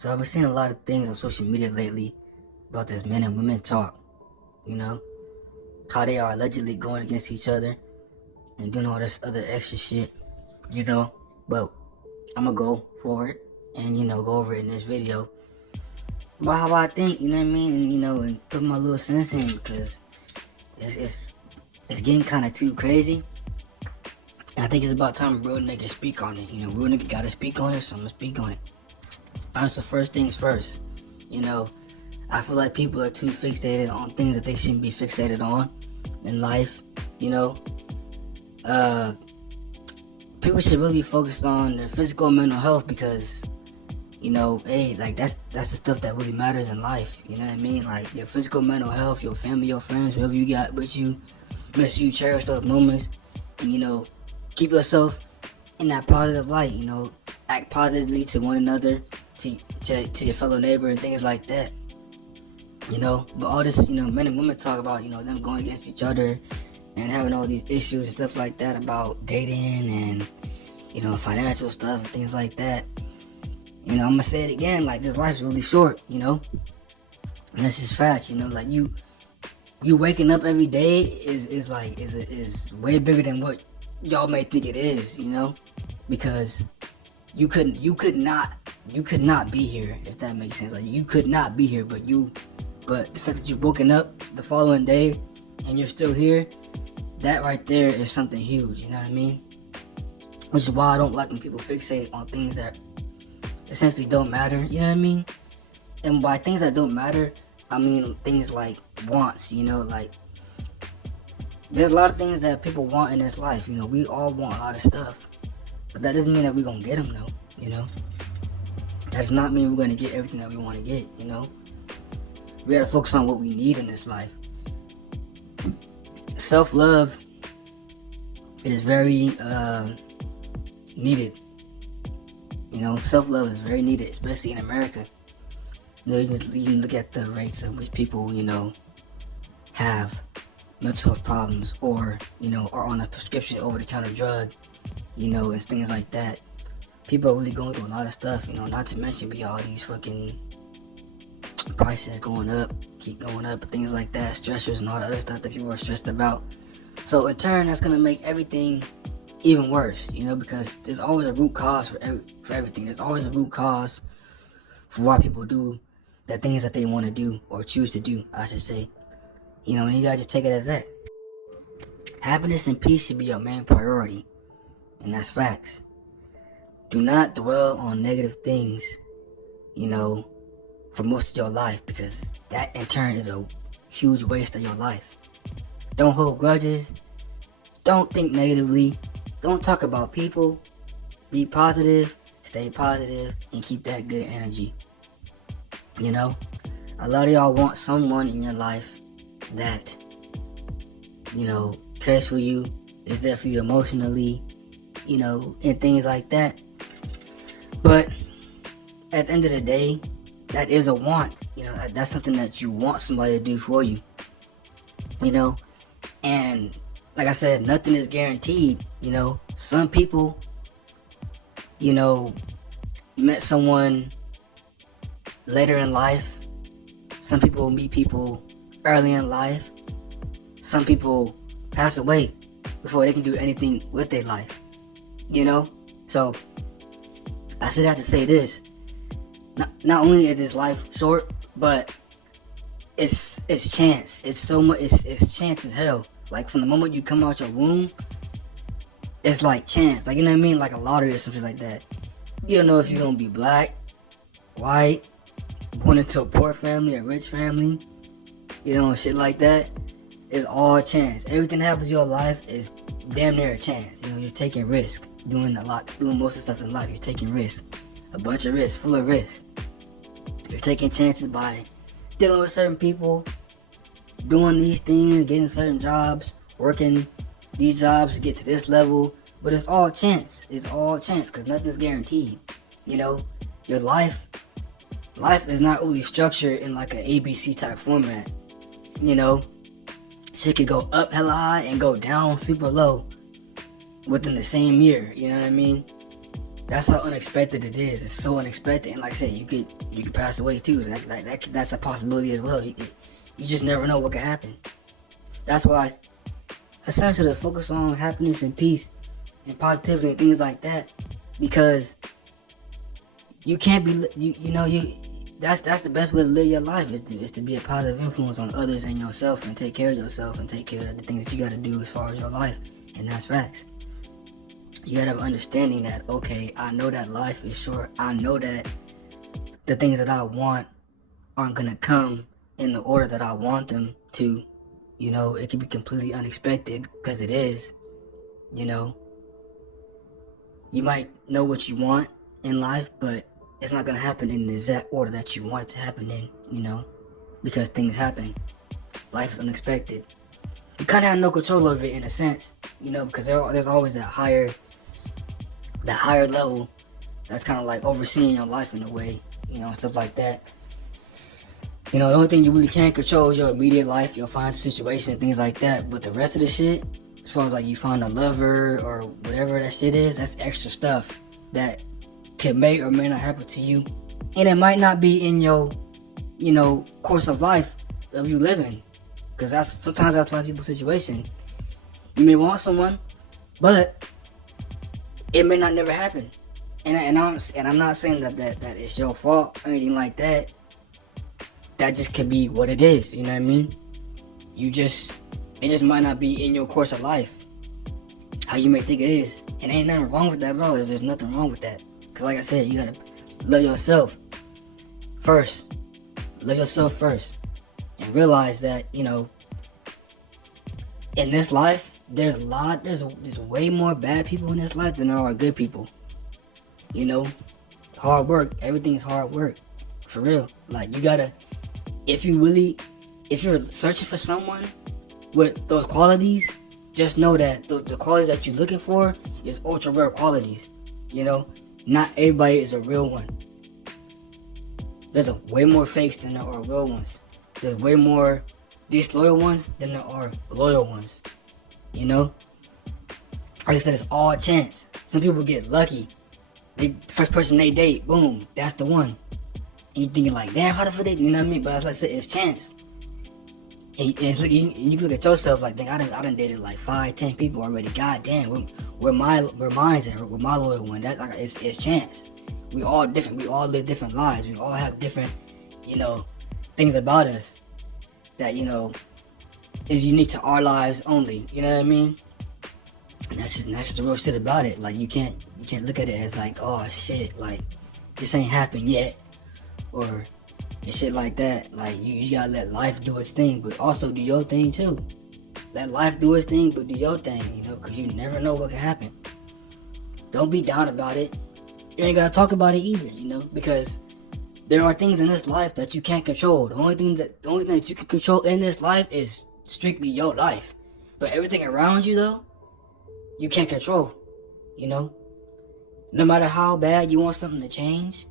So I've been seeing a lot of things on social media lately about this men and women talk, you know, how they are allegedly going against each other and doing all this other extra shit, you know. But I'm gonna go for it and, go over it in this video about how I think, you know what I mean, and put my little sense in because it's getting kind of too crazy. And I think it's about time real niggas speak on it. Real niggas gotta speak on it, so I'm gonna speak on it. So first things first, I feel like people are too fixated on things that they shouldn't be fixated on in life, people should really be focused on their physical and mental health because, hey, like that's the stuff that really matters in life, you know what I mean? Like your physical, mental health, your family, your friends, whoever you got with you, make sure you cherish those moments and, keep yourself in that positive light, act positively to one another, to your fellow neighbor and things like that. But all this, men and women talk about, them going against each other and having all these issues and stuff like that about dating and, financial stuff and things like that. I'm gonna say it again, like this life's really short, and that's just facts, like you waking up every day is way bigger than what y'all may think it is, because you could not be here, if that makes sense. Like you could not be here, but the fact that you've woken up the following day and you're still here, that right there is something huge, you know what I mean? Which is why I don't like when people fixate on things that essentially don't matter, you know what I mean? And by things that don't matter, I mean things like wants, like there's a lot of things that people want in this life, we all want a lot of stuff, but that doesn't mean that we're gonna get them though, that does not mean we're gonna get everything that we want to get, we gotta focus on what we need in this life. Self-love is very needed. Self-love is very needed, especially in America. You can look at the rates at which people, have mental health problems or, are on a prescription over-the-counter drug, and things like that. People are really going through a lot of stuff, not to mention all these fucking prices going up, keep going up, things like that, stressors and all the other stuff that people are stressed about. So in turn, that's gonna make everything even worse, because there's always a root cause for everything. There's always a root cause for why people do the things that they want to do or choose to do, I should say. And you gotta just take it as that. Happiness and peace should be your main priority, and that's facts. Do not dwell on negative things, for most of your life, because that in turn is a huge waste of your life. Don't hold grudges. Don't think negatively. Don't talk about people. Be positive, stay positive, and keep that good energy. A lot of y'all want someone in your life that, cares for you, is there for you emotionally, and things like that. But at the end of the day, that is a want. That's something that you want somebody to do for you. And like I said, nothing is guaranteed. Some people, met someone later in life. Some people meet people early in life. Some people pass away before they can do anything with their life. So I said that to say this. Not only is this life short, but it's chance. It's so much. It's chance as hell. Like from the moment you come out your womb, it's like chance. Like, you know what I mean? Like a lottery or something like that. You don't know if you're gonna be black, white, born into a poor family, a rich family, shit like that. It's all chance. Everything that happens in your life is damn near a chance. You're taking risk, doing most of the stuff in life. You're taking risk, a bunch of risk, full of risk. You're taking chances by dealing with certain people, doing these things, getting certain jobs, working these jobs to get to this level. But it's all chance. It's all chance because nothing's guaranteed. Your life is not really structured in like an ABC type format. Shit could go up hella high and go down super low within the same year. You know what I mean? That's how unexpected it is. It's so unexpected, and like I said, you could pass away too. That's a possibility as well. You just never know what could happen. That's why it's essential to focus on happiness and peace and positivity and things like that, because you can't be that's the best way to live your life is to be a positive influence on others and yourself, and take care of yourself and take care of the things that you got to do as far as your life. And that's facts. You gotta have understanding that, okay, I know that life is short. I know that the things that I want aren't gonna come in the order that I want them to. It can be completely unexpected, because it is. You might know what you want in life, but it's not gonna happen in the exact order that you want it to happen in, because things happen. Life is unexpected. You kind of have no control over it in a sense, because there's always that higher level that's kind of like overseeing your life in a way, stuff like that. The only thing you really can't control is your immediate life, your financial situation, and things like that. But the rest of the shit, as far as like you find a lover or whatever that shit is, that's extra stuff that can may or may not happen to you. And it might not be in your, course of life of you living. Because sometimes that's a lot of people's situation. You may want someone, but it may not never happen. And I'm not saying that it's your fault or anything like that. That just could be what it is, you know what I mean? It just might not be in your course of life how you may think it is. And ain't nothing wrong with that at all. There's nothing wrong with that. Because like I said, you gotta love yourself first. Love yourself first. And realize that, in this life, there's way more bad people in this life than there are good people. Hard work. Everything is hard work. For real. Like, you gotta, if you're searching for someone with those qualities, just know that the qualities that you're looking for is ultra rare qualities. Not everybody is a real one. There's way more fakes than there are real ones. There's way more disloyal ones than there are loyal ones. Like I said, it's all chance. Some people get lucky. The first person they date, boom, that's the one. And you're thinking like, damn, how the fuck they, you know what I mean? But as I said, it's chance. And it's like, you can look at yourself like, dang, I done dated like 5-10 people already. God damn, where mine's at, where my loyal one. That's like, it's chance. We all different. We all live different lives. We all have different, things about us that, is unique to our lives only. You know what I mean? And that's just the real shit about it. Like, you can't look at it as like, oh shit, like this ain't happened yet, or and shit like that. Like, you gotta let life do its thing, but also do your thing too. Let life do its thing, but do your thing, because you never know what can happen. Don't be down about it. You ain't gotta talk about it either, because there are things in this life that you can't control. The only thing that you can control in this life is strictly your life. But everything around you, though, you can't control. No matter how bad you want something to change,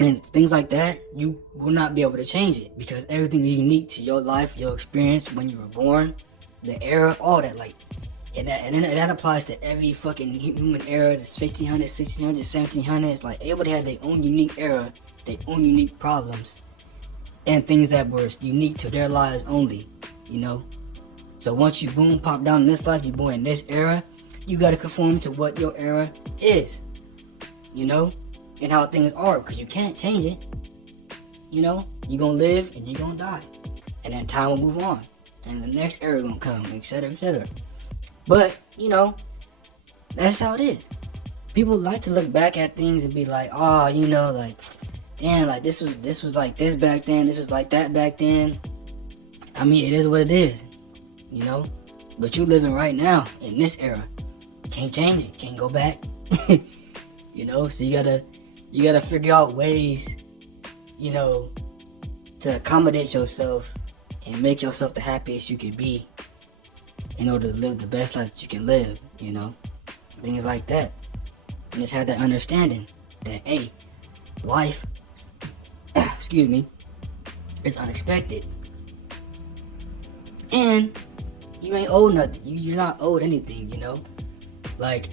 and things like that, you will not be able to change it, because everything is unique to your life, your experience, when you were born, the era, all that. Like, and that applies to every fucking human era. This 1500s, 1600s, 1700s. Like, everybody had their own unique era, their own unique problems, and things that were unique to their lives only. So once you boom pop down in this life, you're born in this era, you gotta conform to what your era is. And how things are, because you can't change it. You're gonna live and you're gonna die, and then time will move on, and the next era gonna come, etc., etc. But that's how it is. People like to look back at things and be like, oh, like, damn, like this was like this back then, this was like that back then. I mean, it is what it is, But you living right now in this era, can't change it, can't go back. So you gotta figure out ways, to accommodate yourself and make yourself the happiest you can be in order to live the best life that you can live, things like that. And just have that understanding that, hey, life, excuse me, is unexpected. And you ain't owed nothing. You're not owed anything, Like,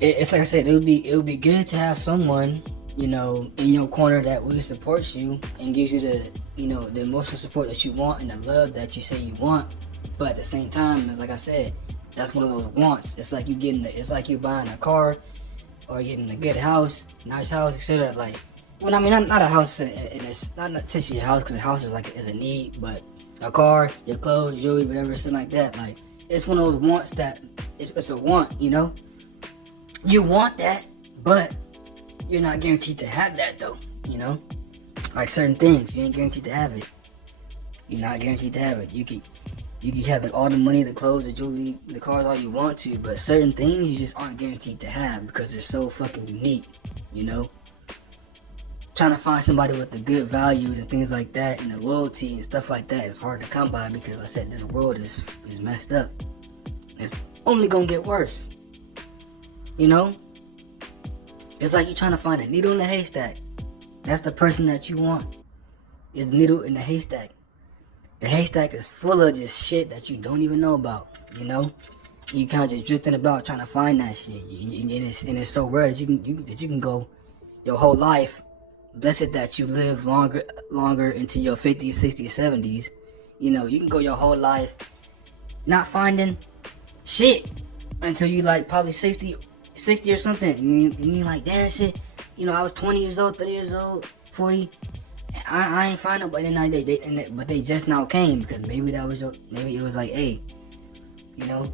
it's like I said, it would be good to have someone, you know, in your corner that really supports you and gives you the, you know, the emotional support that you want and the love that you say you want. But at the same time, it's like I said, that's one of those wants. It's like it's like you buying a car or getting a good house, nice house, etc. Like, well, I mean, not a house in it's not essentially a house, because a house is a need, but a car, your clothes, jewelry, whatever, something like that. Like, it's one of those wants that it's a want, you know. You want that, but you're not guaranteed to have that, though, you know. Like certain things, you ain't guaranteed to have it. You're not guaranteed to have it. You can have like all the money, the clothes, the jewelry, the cars, all you want to, but certain things you just aren't guaranteed to have because they're so fucking unique, you know. Trying to find somebody with the good values and things like that, and the loyalty and stuff like that is hard to come by, because like I said, this world is messed up. It's only gonna get worse. You know? It's like you're trying to find a needle in a haystack. That's the person that you want. Is the needle in the haystack. The haystack is full of just shit that you don't even know about, you know? You kind of just drifting about trying to find that shit. And it's so rare that you can go your whole life. Blessed that you live longer into your 50s, 60s, 70s. You know, you can go your whole life not finding shit until you like probably 60 or something. And you like, damn shit. You know, I was 20 years old, 30 years old, 40. I ain't find nobody. But they just now came, because maybe it was like, hey, you know,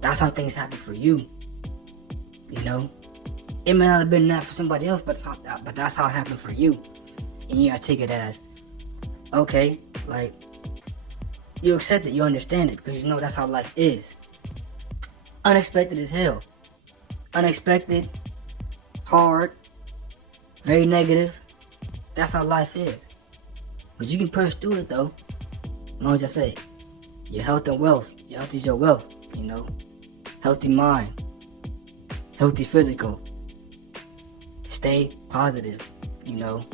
that's how things happen for you. You know, it may not have been that for somebody else, but that's how it happened for you. And you gotta take it as, okay, like, you accept it, you understand it, because you know that's how life is. Unexpected as hell. Unexpected, hard, very negative. That's how life is. But you can push through it, though. As long as I say, your health and wealth. Your health is your wealth, you know. Healthy mind. Healthy physical. Stay positive, you know.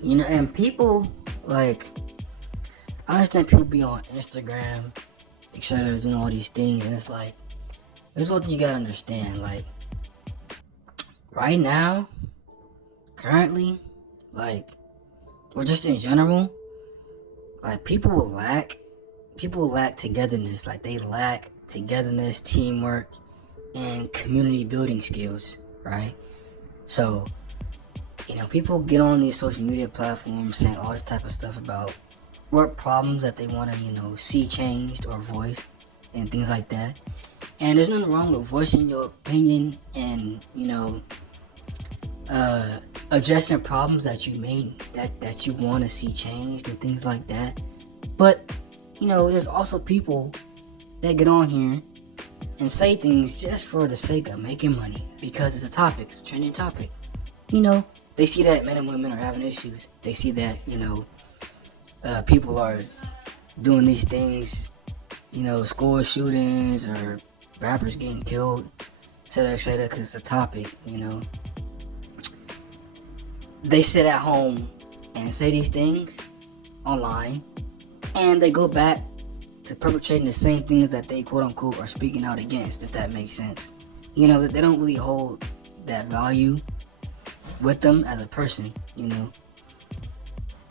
You know, and people, like, I understand people be on Instagram, etc., doing all these things, and it's like, this is what you gotta understand, like, right now, currently, like, or just in general, like, people lack togetherness. Like, they lack togetherness, teamwork, and community building skills, right? So, you know, people get on these social media platforms saying all this type of stuff about what problems that they want to, you know, see changed or voiced and things like that. And there's nothing wrong with voicing your opinion and, you know, addressing problems that you that you want to see changed and things like that. But, you know, there's also people that get on here and say things just for the sake of making money, because it's a topic, it's a trending topic. You know, they see that men and women are having issues. They see that, you know, people are doing these things, you know, school shootings or rappers getting killed, etc., because it's a topic, you know. They sit at home and say these things online, and they go back to perpetrating the same things that they quote unquote are speaking out against, if that makes sense. You know, that they don't really hold that value with them as a person, you know.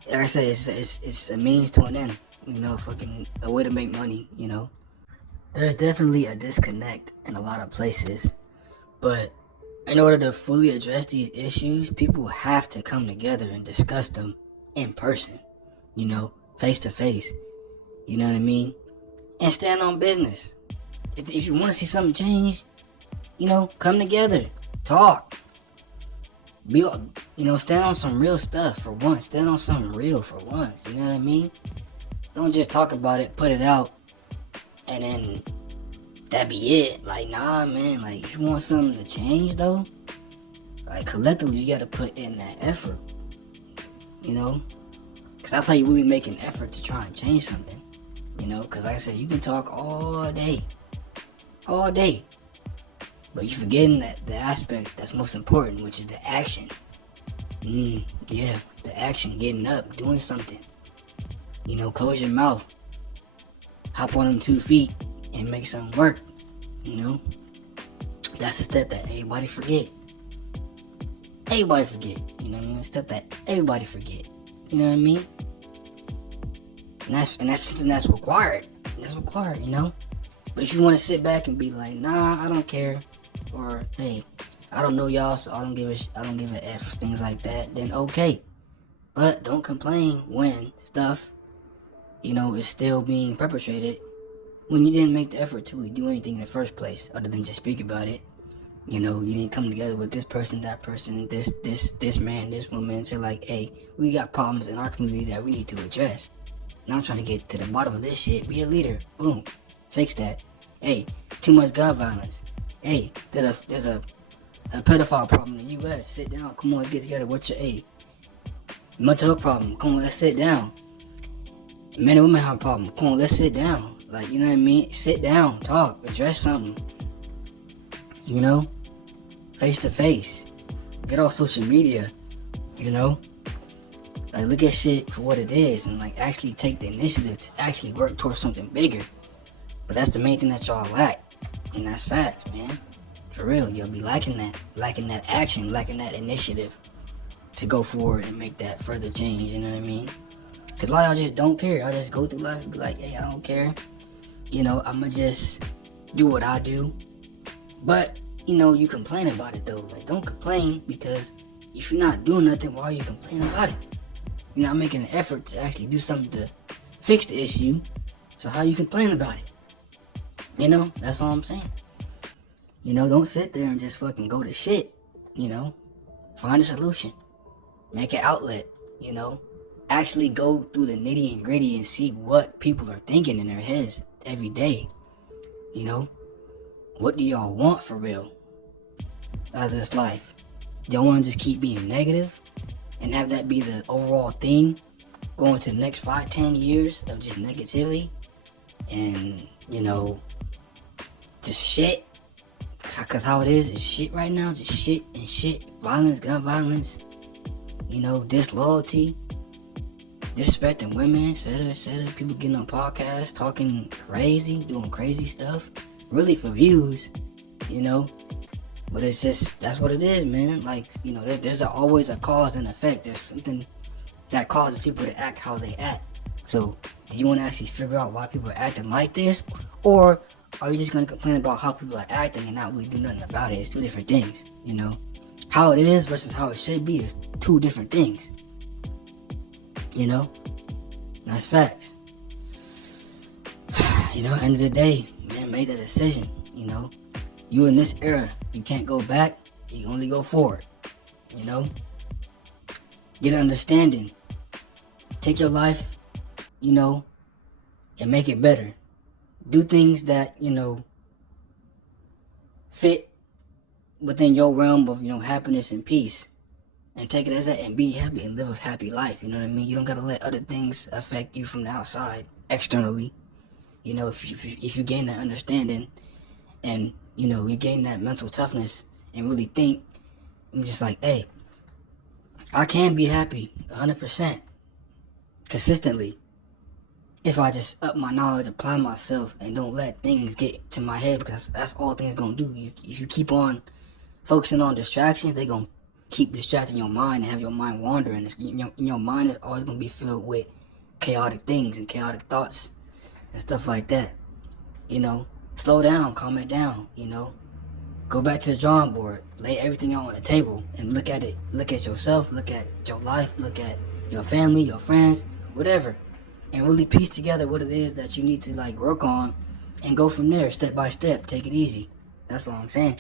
Like I said, it's a means to an end, you know, fucking a way to make money, you know. There's definitely a disconnect in a lot of places, but in order to fully address these issues, people have to come together and discuss them in person, you know, face to face, you know what I mean? And stand on business. If you want to see something change, you know, come together, talk. Be, you know, stand on some real stuff for once. Stand on something real for once, you know what I mean? Don't just talk about it, put it out, and then that be it. Like, nah, man, like, if you want something to change, though, like, collectively, you gotta put in that effort, you know? Because that's how you really make an effort to try and change something, you know? Because, like I said, you can talk all day, but you're forgetting that the aspect that's most important, which is the action. Yeah, the action, getting up, doing something. You know, close your mouth, hop on them 2 feet, and make something work, you know? That's a step that everybody forget. Everybody forget. You know what I mean? A step that everybody forget. You know what I mean? And that's something that's required. That's required, you know? But if you want to sit back and be like, nah, I don't care, or hey, I don't know y'all, so I don't give a F for things like that, then okay. But don't complain when stuff, you know, is still being perpetrated when you didn't make the effort to really do anything in the first place, other than just speak about it. You know, you didn't come together with this person, that person, this man, this woman, and say like, hey, we got problems in our community that we need to address. And I'm trying to get to the bottom of this shit. Be a leader. Boom. Fix that. Hey, too much gun violence. Hey, there's a pedophile problem in the U.S. Sit down. Come on, let's get together. What's your mental health problem? Come on, let's sit down. Men and women have a problem. Come on, let's sit down. Like, you know what I mean? Sit down, talk, address something. You know? Face to face. Get off social media. You know? Like, look at shit for what it is and, like, actually take the initiative to actually work towards something bigger. But that's the main thing that y'all lack. And that's facts, man. For real, you'll be lacking that. Lacking that action, lacking that initiative to go forward and make that further change, you know what I mean? Because a lot of y'all just don't care. Y'all just go through life and be like, hey, I don't care. You know, I'ma just do what I do. But, you know, you complain about it, though. Like, don't complain, because if you're not doing nothing, why are you complaining about it? You're not making an effort to actually do something to fix the issue. So how you complain about it? You know, that's all I'm saying. You know, don't sit there and just fucking go to shit. You know, find a solution. Make an outlet, you know. Actually go through the nitty and gritty and see what people are thinking in their heads every day. You know, what do y'all want for real out of this life? Y'all want to just keep being negative and have that be the overall theme going to the next 5-10 years of just negativity and, you know, just shit? Because how it is shit right now. Just shit and shit. Violence, gun violence, you know, disloyalty, disrespecting women, etc. People getting on podcasts, talking crazy, doing crazy stuff, really for views, you know. But it's just, that's what it is, man. Like, you know, there's always a cause and effect. There's something that causes people to act how they act. So, do you want to actually figure out why people are acting like this? Or are you just going to complain about how people are acting and not really do nothing about it? It's two different things, you know. How it is versus how it should be is two different things. You know? That's facts. You know, end of the day, man, make that decision, you know. You in this era, you can't go back, you can only go forward, you know. Get an understanding. Take your life, you know, and make it better. Do things that, you know, fit within your realm of, you know, happiness and peace. And take it as that and be happy and live a happy life, you know what I mean? You don't gotta let other things affect you from the outside, externally. You know, if you gain that understanding and, you know, you gain that mental toughness and really think, I'm just like, hey, I can be happy 100% consistently if I just up my knowledge, apply myself, and don't let things get to my head, because that's all things gonna do. If you keep on focusing on distractions, they gonna keep distracting your mind and have your mind wandering. Your mind is always gonna be filled with chaotic things and chaotic thoughts and stuff like that. You know, slow down, calm it down, you know. Go back to the drawing board, lay everything out on the table and look at it. Look at yourself, look at your life, look at your family, your friends, whatever. And really piece together what it is that you need to like work on and go from there step by step. Take it easy. That's all I'm saying.